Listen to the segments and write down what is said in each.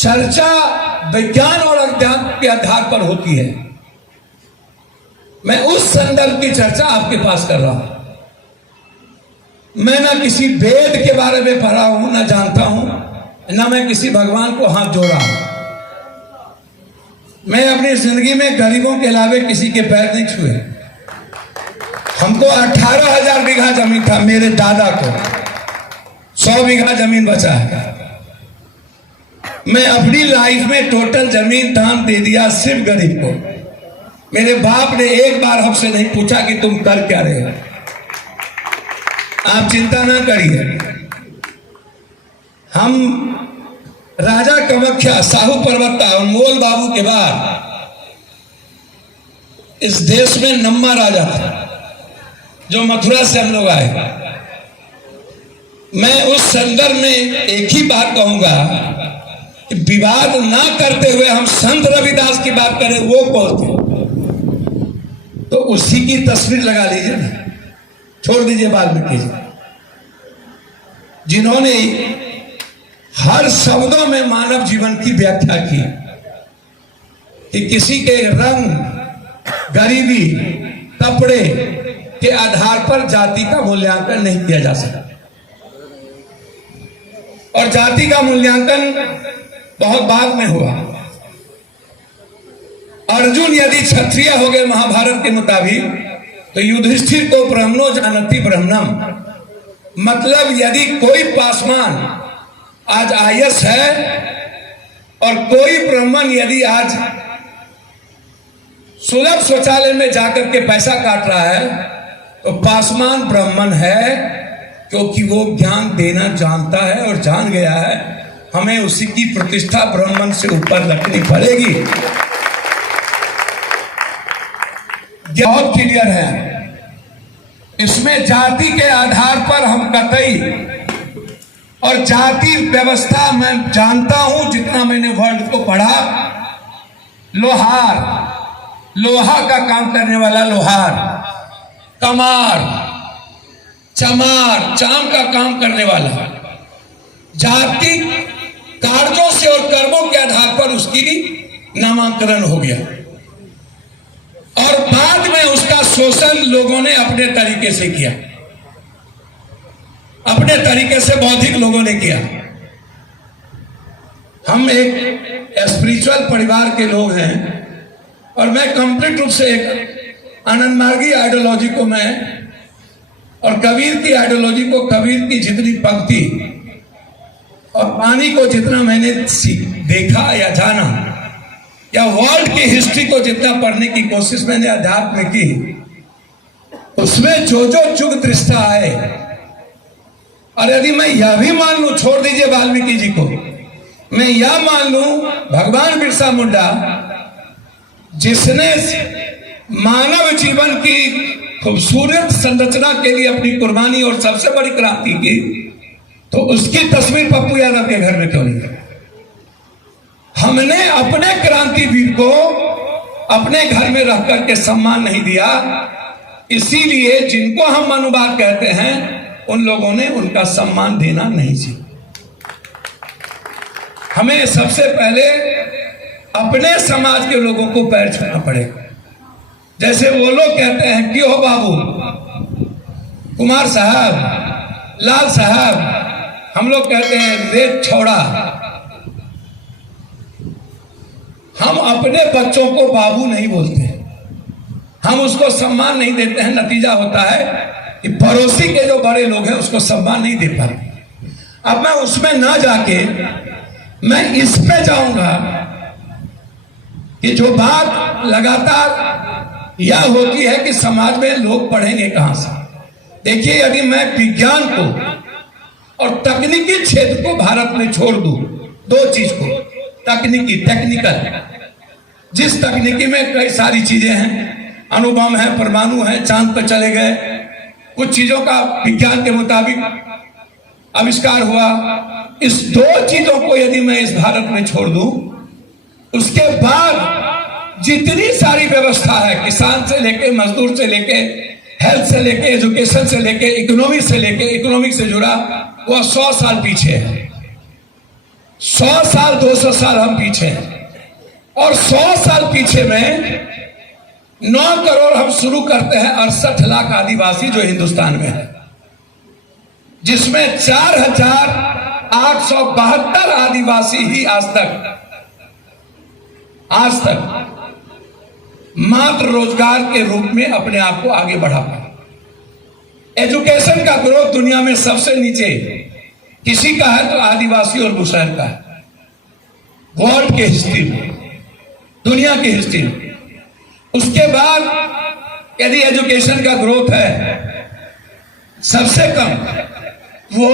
चर्चा विज्ञान और अध्यात्म के आधार पर होती है। मैं उस संदर्भ की चर्चा आपके पास कर रहा हूं। मैं ना किसी वेद के बारे में पढ़ा हूं, ना जानता हूं, ना मैं किसी भगवान को हाथ जोड़ा हूं। मैं अपनी जिंदगी में गरीबों के अलावे किसी के पैर नहीं छुए। हमको 18,000 बीघा जमीन था, मेरे दादा को 100 बीघा जमीन बचा है। मैं अपनी लाइफ में टोटल जमीन दान दे दिया सिर्फ गरीब को। मेरे बाप ने एक बार हमसे नहीं पूछा कि तुम कर क्या रहे हो। आप चिंता ना करिए। हम राजा कामाख्या, साहू पर्वता, अनमोल बाबू के बाद इस देश में नम्मा राजा था, जो मथुरा से हम लोग आए। मैं उस संदर्भ में एक ही बात कहूंगा, विवाद ना करते हुए हम संत रविदास की बात करें, वो कौन थे? तो उसी की तस्वीर लगा लीजिए ना, छोड़ दीजिए वाल्मीकि जी, जिन्होंने हर शब्दों में मानव जीवन की व्याख्या की कि किसी के रंग, गरीबी, कपड़े के आधार पर जाति का मूल्यांकन नहीं किया जा सकता। और जाति का मूल्यांकन बहुत बाद में हुआ। अर्जुन यदि क्षत्रिय हो गए महाभारत के मुताबिक, तो युधिष्ठिर को ब्रह्मणो जानति ब्रह्मणम, मतलब यदि कोई पासवान आज आईएएस है और कोई ब्राह्मण यदि आज सुलभ शौचालय में जाकर के पैसा काट रहा है, तो पासवान ब्राह्मण है, क्योंकि वो ज्ञान देना जानता है और जान गया है। हमें उसी की प्रतिष्ठा ब्राह्मण से ऊपर रखनी पड़ेगी। बहुत क्लियर है। इसमें जाति के आधार पर हम कतई, और जाति व्यवस्था मैं जानता हूं जितना मैंने वर्ल्ड को पढ़ा। लोहार, लोहा का काम करने वाला लोहार, कमार, चमार, चाम का काम करने वाला, जाति कार्यों से और कर्मों के आधार पर उसकी नामांकन हो गया। और बाद में उसका शोषण लोगों ने अपने तरीके से किया, अपने तरीके से बौद्धिक लोगों ने किया। हम एक स्पिरिचुअल परिवार के लोग हैं, और मैं कंप्लीट रूप से एक आनंद मार्गी आइडियोलॉजी को मैं, और कबीर की आइडियोलॉजी को, कबीर की जितनी पंक्ति और पानी को जितना मैंने देखा या जाना, या वर्ल्ड की हिस्ट्री को जितना पढ़ने की कोशिश मैंने अध्यात्म में की, उसमें जो जो जुग दृष्टा आए, और यदि मैं यह भी मान लूं, छोड़ दीजिए वाल्मीकि जी को, मैं यह मान लूं भगवान बिरसा मुंडा, जिसने मानव जीवन की खूबसूरत संरचना के लिए अपनी कुर्बानी और सबसे बड़ी क्रांति की, तो उसकी तस्वीर पप्पू यादव के घर में क्यों नहीं है? हमने अपने क्रांतिवीर को अपने घर में रख करके सम्मान नहीं दिया। इसीलिए जिनको हम अनुवाद कहते हैं, उन लोगों ने उनका सम्मान देना नहीं सीखा। हमें सबसे पहले अपने समाज के लोगों को पैर छूना पड़ेगा। जैसे वो लोग कहते हैं, क्यों हो बाबू, कुमार साहब, लाल साहब, हम लोग कहते हैं रेत छोड़ा। हम अपने बच्चों को बाबू नहीं बोलते, हम उसको सम्मान नहीं देते हैं। नतीजा होता है कि पड़ोसी के जो बड़े लोग हैं उसको सम्मान नहीं दे पाते। अब मैं उसमें ना जाके मैं इस पे जाऊंगा कि जो बात लगातार यह होती है कि समाज में लोग पढ़ेंगे कहां से। देखिए, यदि मैं विज्ञान को और तकनीकी क्षेत्र को भारत में छोड़ दूं, दो चीज को, तकनीकी, टेक्निकल, जिस तकनीकी में कई सारी चीजें हैं, अणुबम है, परमाणु है, चांद पर चले गए, कुछ चीजों का विज्ञान के मुताबिक आविष्कार हुआ, इस दो चीजों को यदि मैं इस भारत में छोड़ दूं, उसके बाद जितनी सारी व्यवस्था है, किसान से लेके, मजदूर से लेके, हेल्थ से लेके, एजुकेशन से लेके, इकोनॉमिक से लेके, इकोनॉमिक से जुड़ा, वह 100 साल पीछे है। 100 साल 200 साल हम पीछे हैं, और 100 साल पीछे में 9 करोड़ हम शुरू करते हैं 68 लाख आदिवासी जो हिंदुस्तान में है, जिसमें 4,872 आदिवासी ही आज तक मात्र रोजगार के रूप में अपने आप को आगे बढ़ा पाए। एजुकेशन का ग्रोथ दुनिया में सबसे नीचे किसी का है तो आदिवासी और बुशहर का है, वर्ल्ड के हिस्ट्री में, दुनिया की हिस्ट्री में। उसके बाद यदि एजुकेशन का ग्रोथ है सबसे कम, वो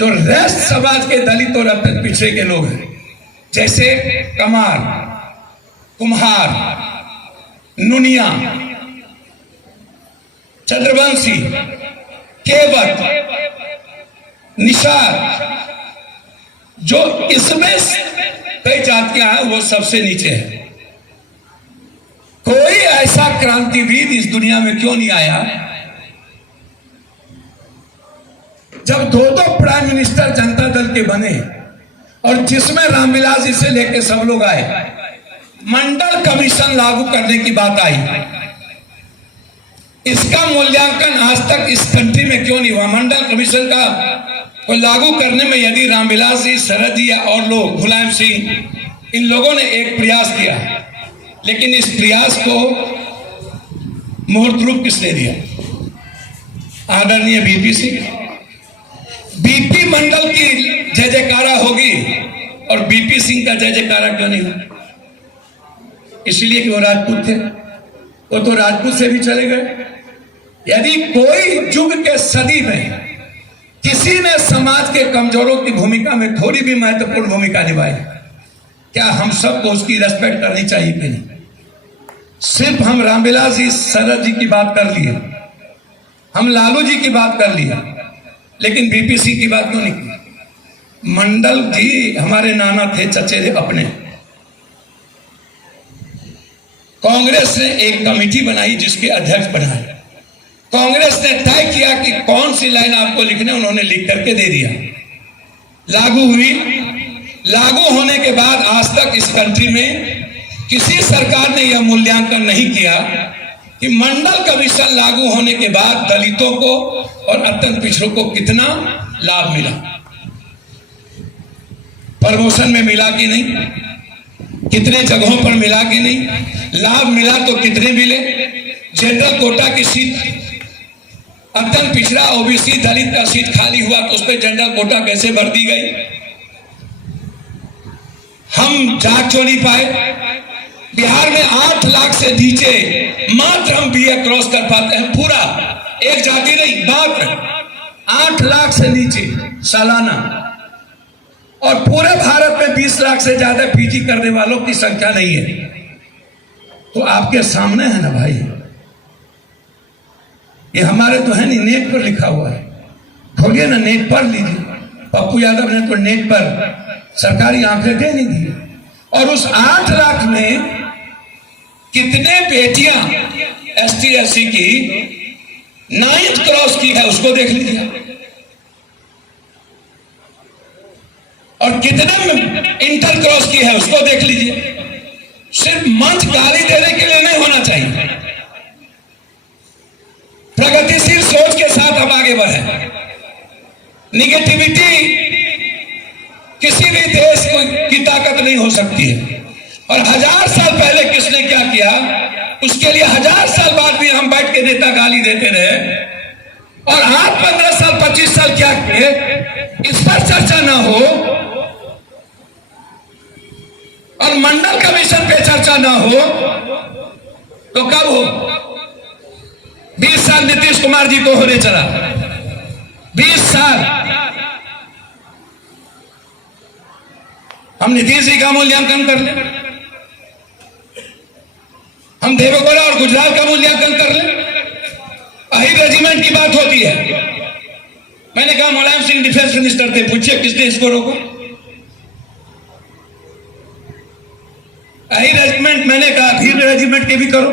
जो रेस्ट समाज के दलित और अत्यंत पिछड़े के लोग हैं, जैसे कमार, कुम्हार, नुनिया, चंद्रवंशी, केवट, निषाद, जो इसमें कई जातियां हैं वो सबसे नीचे है। कोई ऐसा क्रांतिवीर इस दुनिया में क्यों नहीं आया जब दो प्राइम मिनिस्टर जनता दल के बने और जिसमें रामविलास जी से लेकर सब लोग आए, मंडल कमीशन लागू करने की बात आई। इसका मूल्यांकन आज तक इस कंट्री में क्यों नहीं हुआ? मंडल कमीशन का को लागू करने में यदि रामविलास जी, शरद जी और लोग, मुलायम सिंह, इन लोगों ने एक प्रयास किया, लेकिन इस प्रयास को मुहूर्त रूप किसने दिया? आदरणीय बीपी सिंह। बीपी मंडल की जय जयकारा होगी और बीपी सिंह का जय जयकारा क्यों नहीं होगा? इसलिए कि वो राजपूत थे, वो तो राजपूत से भी चले गए। यदि कोई युग के सदी में किसी ने समाज के कमजोरों की भूमिका में थोड़ी भी महत्वपूर्ण भूमिका निभाई, क्या हम सबको उसकी रेस्पेक्ट करनी चाहिए कि नहीं? सिर्फ हम रामविलास जी, शरद जी की बात कर लिए, हम लालू जी की बात कर लिया, लेकिन बीपी सिंह की बात क्यों नहीं की? मंडल जी हमारे नाना थे, चचेरे अपने। कांग्रेस ने एक कमेटी बनाई जिसके अध्यक्ष बनाए। कांग्रेस ने तय किया कि कौन सी लाइन आपको लिखने, उन्होंने लिख करके दे दिया। लागू हुई। लागू होने के बाद आज तक इस कंट्री में किसी सरकार ने यह मूल्यांकन नहीं किया कि मंडल कमीशन लागू होने के बाद दलितों को और अत्यंत पिछड़ों को कितना लाभ मिला। प्रमोशन में मिला कि नहीं, कितने जगहों पर मिला कि नहीं, लाभ मिला तो कितने मिले, जनरल कोटा की सीट, अत्यंत पिछड़ा ओबीसी दलित का सीट खाली हुआ तो उस पर जनरल कोटा कैसे भर दी गई? हम जांच क्यों नहीं पाए? बिहार में 8 लाख से नीचे मात्र हम बीए क्रॉस कर पाते हैं, पूरा, एक जाति नहीं, मात्र 8 लाख से नीचे सालाना, और पूरे भारत में 20 लाख से ज्यादा पीजी करने वालों की संख्या नहीं है। तो आपके सामने है ना भाई, ये हमारे तो है नहीं, नेट पर लिखा हुआ है, खोलिए ना, नेट पढ़ लीजिए। पप्पू यादव ने तो नेट पर सरकारी आंकड़े दे नहीं दिए। और उस 8 लाख में कितने बेटियां एसटी एससी की 9th क्रॉस की है उसको देख लीजिए, और कितने इंटर क्रॉस की है उसको देख लीजिए। सिर्फ मंच गाली देने के लिए नहीं होना चाहिए, प्रगतिशील सोच के साथ हम आगे बढ़े। निगेटिविटी किसी भी देश की ताकत नहीं हो सकती है। और 1000 साल पहले किसने क्या किया, उसके लिए 1000 साल बाद भी हम बैठ के नेता गाली देते रहे, और आज 15 साल 25 साल क्या किए, इस पर चर्चा ना हो, और मंडल कमीशन पे चर्चा ना हो तो कब हो? 20 साल नीतीश कुमार जी को होने चला, 20 साल हम नीतीश जी का मूल्यांकन कर ले, हम देवेगौड़ा और गुजरात का मूल्यांकन कर ले। अहिर रेजिमेंट की बात होती है, मैंने कहा मुलायम सिंह डिफेंस मिनिस्टर थे, पूछिए किसने इसको रोको? अहिर रेजिमेंट, मैंने कहा अहिर रेजिमेंट के भी करो।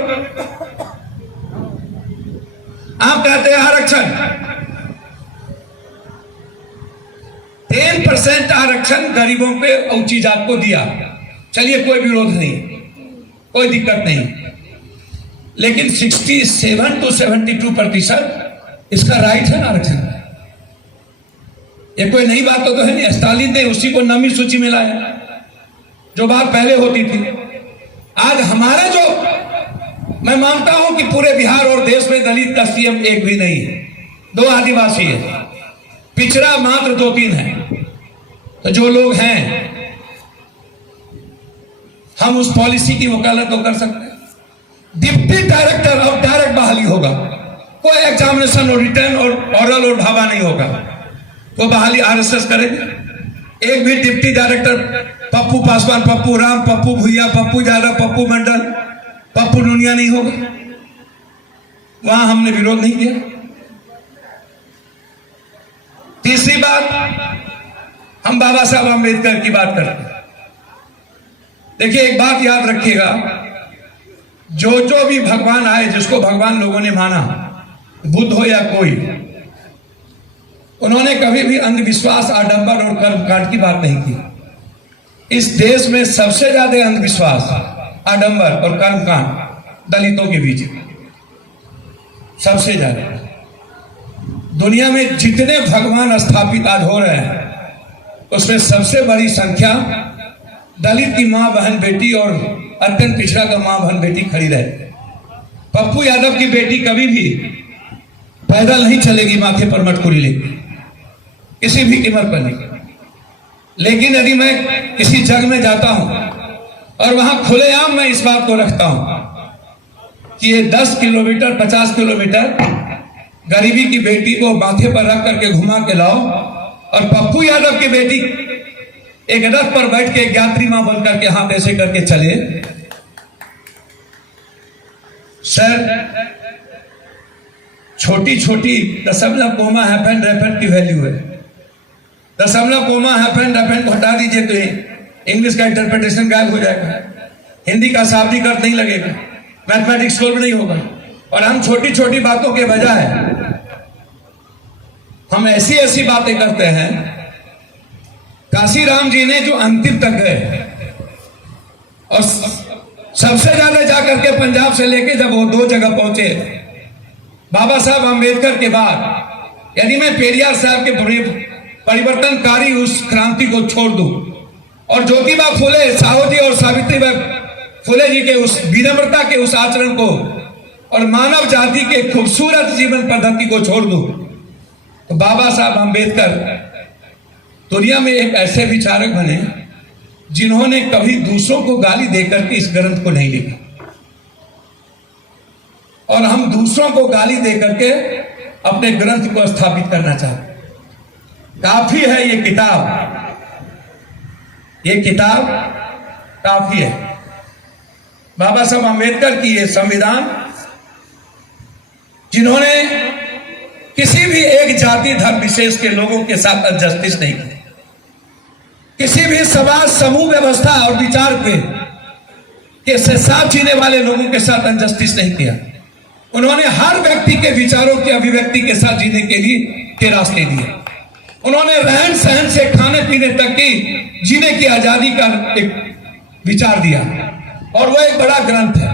आप कहते हैं आरक्षण 10% 10% आरक्षण गरीबों पे ऊंची जात को दिया, चलिए कोई विरोध नहीं, कोई दिक्कत नहीं। लेकिन 67 to 72% इसका राइट है ना आरक्षण। ये कोई नई बात तो है नहीं, स्टालिन ने उसी को नवी सूची में लाया, जो बात पहले होती थी। आज हमारे जो, मैं मानता हूं कि पूरे बिहार और देश में दलित का सीएम एक भी नहीं है, 2 आदिवासी है, पिछड़ा मात्र 2-3 है। तो जो लोग हैं, हम उस पॉलिसी की वकालत तो कर सकते हैं। डिप्टी डायरेक्टर अब डायरेक्ट बहाली होगा, कोई एग्जामिनेशन और रिटर्न और ऑरल और भावा नहीं होगा, वो बहाली आरएसएस करेगी। एक भी डिप्टी डायरेक्टर पप्पू पासवान, पप्पू राम, पप्पू भुइया, पप्पू यादव, पप्पू मंडल, पप्पू दुनिया नहीं होगा, वहां हमने विरोध नहीं किया। तीसरी बात, हम बाबा साहब अम्बेडकर की बात करते हैं। देखिए एक बात याद रखिएगा, जो भी भगवान आए, जिसको भगवान लोगों ने माना, बुद्ध हो या कोई, उन्होंने कभी भी अंधविश्वास, आडंबर और कर्मकांड की बात नहीं की। इस देश में सबसे ज्यादा अंधविश्वास, आडंबर और कर्मकांड दलितों के बीच सबसे ज्यादा। दुनिया में जितने भगवान स्थापित आज हो रहे हैं, उसमें सबसे बड़ी संख्या दलित की मां बहन बेटी और अत्यंत पिछड़ा का मां बहन बेटी खड़ी रहे। पप्पू यादव की बेटी कभी भी पैदल नहीं चलेगी माथे पर मटकुरी लेके, किसी भी कीमत पर नहीं। लेकिन यदि मैं किसी जग में जाता हूं और वहां खुलेआम मैं इस बात को रखता हूं कि ये 10 किलोमीटर 50 किलोमीटर गरीबी की बेटी को माथे पर रख करके घुमा के लाओ, और पप्पू यादव की बेटी एक रथ पर बैठ के यात्री मां बन करके हाथ ऐसे करके चले। सर, छोटी छोटी दशमलव कोमा हैपेंड रेपेंड की वैल्यू है। दशमलव कोमा हैपेंड रेपेंड हटा दीजिए तो इंग्लिश का इंटरप्रिटेशन गायब हो जाएगा, हिंदी का शाब्दिक अर्थ नहीं लगेगा, मैथमेटिक्स सोल्व नहीं होगा। और हम छोटी छोटी बातों के बजाय हम ऐसी ऐसी बातें करते हैं। काशीराम जी ने जो अंतिम तक गए, और सबसे ज्यादा जाकर के पंजाब से लेके जब वो 2 जगह पहुंचे, बाबा साहब अंबेडकर के बाद, यदि मैं पेरियार साहब के परिवर्तनकारी उस क्रांति को छोड़ दूं और ज्योतिबा फुले, साहू जी और सावित्रीबाई फुले जी के उस विनम्रता के उस आचरण को और मानव जाति के खूबसूरत जीवन पद्धति को छोड़ दूं, तो बाबा साहब अंबेडकर दुनिया में एक ऐसे विचारक बने जिन्होंने कभी दूसरों को गाली देकर के इस ग्रंथ को नहीं लिखा। और हम दूसरों को गाली देकर के अपने ग्रंथ को स्थापित करना चाहते। काफी है ये किताब काफी है। बाबा साहब अंबेडकर की ये संविधान, जिन्होंने किसी भी एक जाति धर्म विशेष के लोगों के साथ जस्टिस नहीं की, किसी भी समाज समूह व्यवस्था और विचार के साथ जीने वाले लोगों के साथ अनजस्टिस नहीं किया। उन्होंने हर व्यक्ति के विचारों की अभिव्यक्ति के साथ जीने के लिए के रास्ते दिए। उन्होंने रहन सहन से खाने पीने तक की जीने की आजादी का एक विचार दिया। और वो एक बड़ा ग्रंथ है,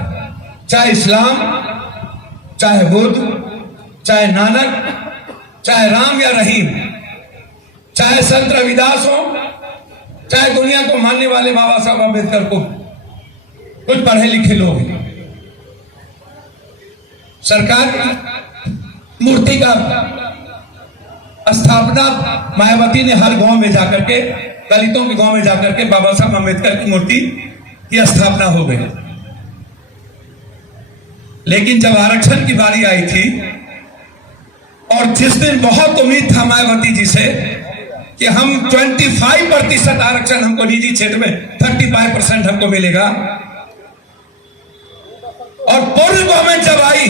चाहे इस्लाम, चाहे बुद्ध, चाहे नानक, चाहे राम या रहीम, चाहे संत रविदास हो, चाहे दुनिया को मानने वाले बाबा साहब अम्बेडकर को कुछ पढ़े लिखे लोग हैं। सरकार की मूर्ति का स्थापना मायावती ने हर गांव में जाकर के, दलितों के गांव में जाकर के बाबा साहब अम्बेडकर की मूर्ति की स्थापना हो गई। लेकिन जब आरक्षण की बारी आई थी, और जिस दिन बहुत उम्मीद था मायावती जी से कि हम 25% आरक्षण हमको निजी क्षेत्र में 35% हमको मिलेगा, और पूर्व गवर्नमेंट जब आई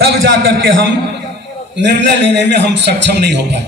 तब जाकर के हम निर्णय लेने में हम सक्षम नहीं हो पाए।